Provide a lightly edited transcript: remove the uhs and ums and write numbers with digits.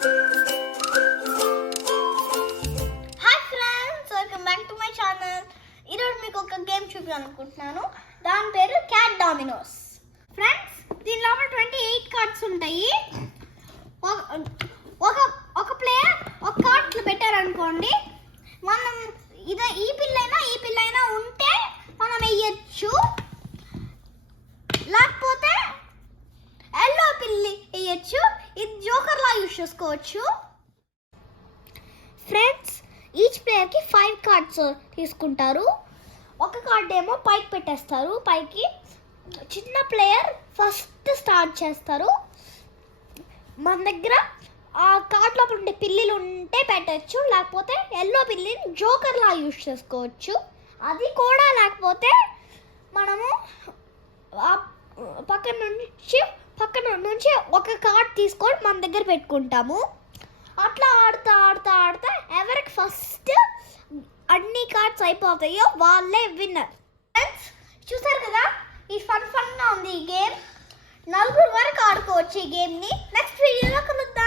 Hi friends, welcome back to my channel. ఈరోజు మీకు ఒక గేమ్ చూపించాలనుకుంటున్నాను. దాని పేరు క్యాట్ డామినోస్. ఫ్రెండ్స్, దీని లోపల 28 కార్డ్స్ ఉంటాయి. ఒక ప్లేయర్ ఒక కార్డ్లు పెట్టారనుకోండి, మనం ఈ పిల్లైనా ఉంటే మనం వేయచ్చు, లేకపోతే ఎల్లో పిల్లి వేయచ్చు. ఇది జోకర్ లా యూజ్ చేసుకోవచ్చు. ఫ్రెండ్స్, ఈచ్ ప్లేయర్కి 5 కార్డ్స్ తీసుకుంటారు. ఒక కార్డ్ ఏమో పైకి పెట్టేస్తారు. పైకి చిన్న ప్లేయర్ ఫస్ట్ స్టార్ట్ చేస్తారు. మన దగ్గర ఆ కార్డ్ లోపల ఉండే పిల్లిలు ఉంటే పెట్టచ్చు, లేకపోతే ఎల్లో పిల్లిని జోకర్ లా యూజ్ చేసుకోవచ్చు. అది కూడా లేకపోతే మనము పక్కన నుంచి ఒక కార్డ్ తీసుకొని మన దగ్గర పెట్టుకుంటాము. అట్లా ఆడుతా ఎవరికి ఫస్ట్ అన్ని కార్డ్స్ అయిపోతాయో వాళ్ళే విన్నర్. ఫ్రెండ్స్, చూసారు కదా, ఈ ఫన్గా ఉంది ఈ గేమ్. 4 వరకు ఆడుకోవచ్చు ఈ గేమ్ని. నెక్స్ట్ వీడియోలో కలుద్దాం.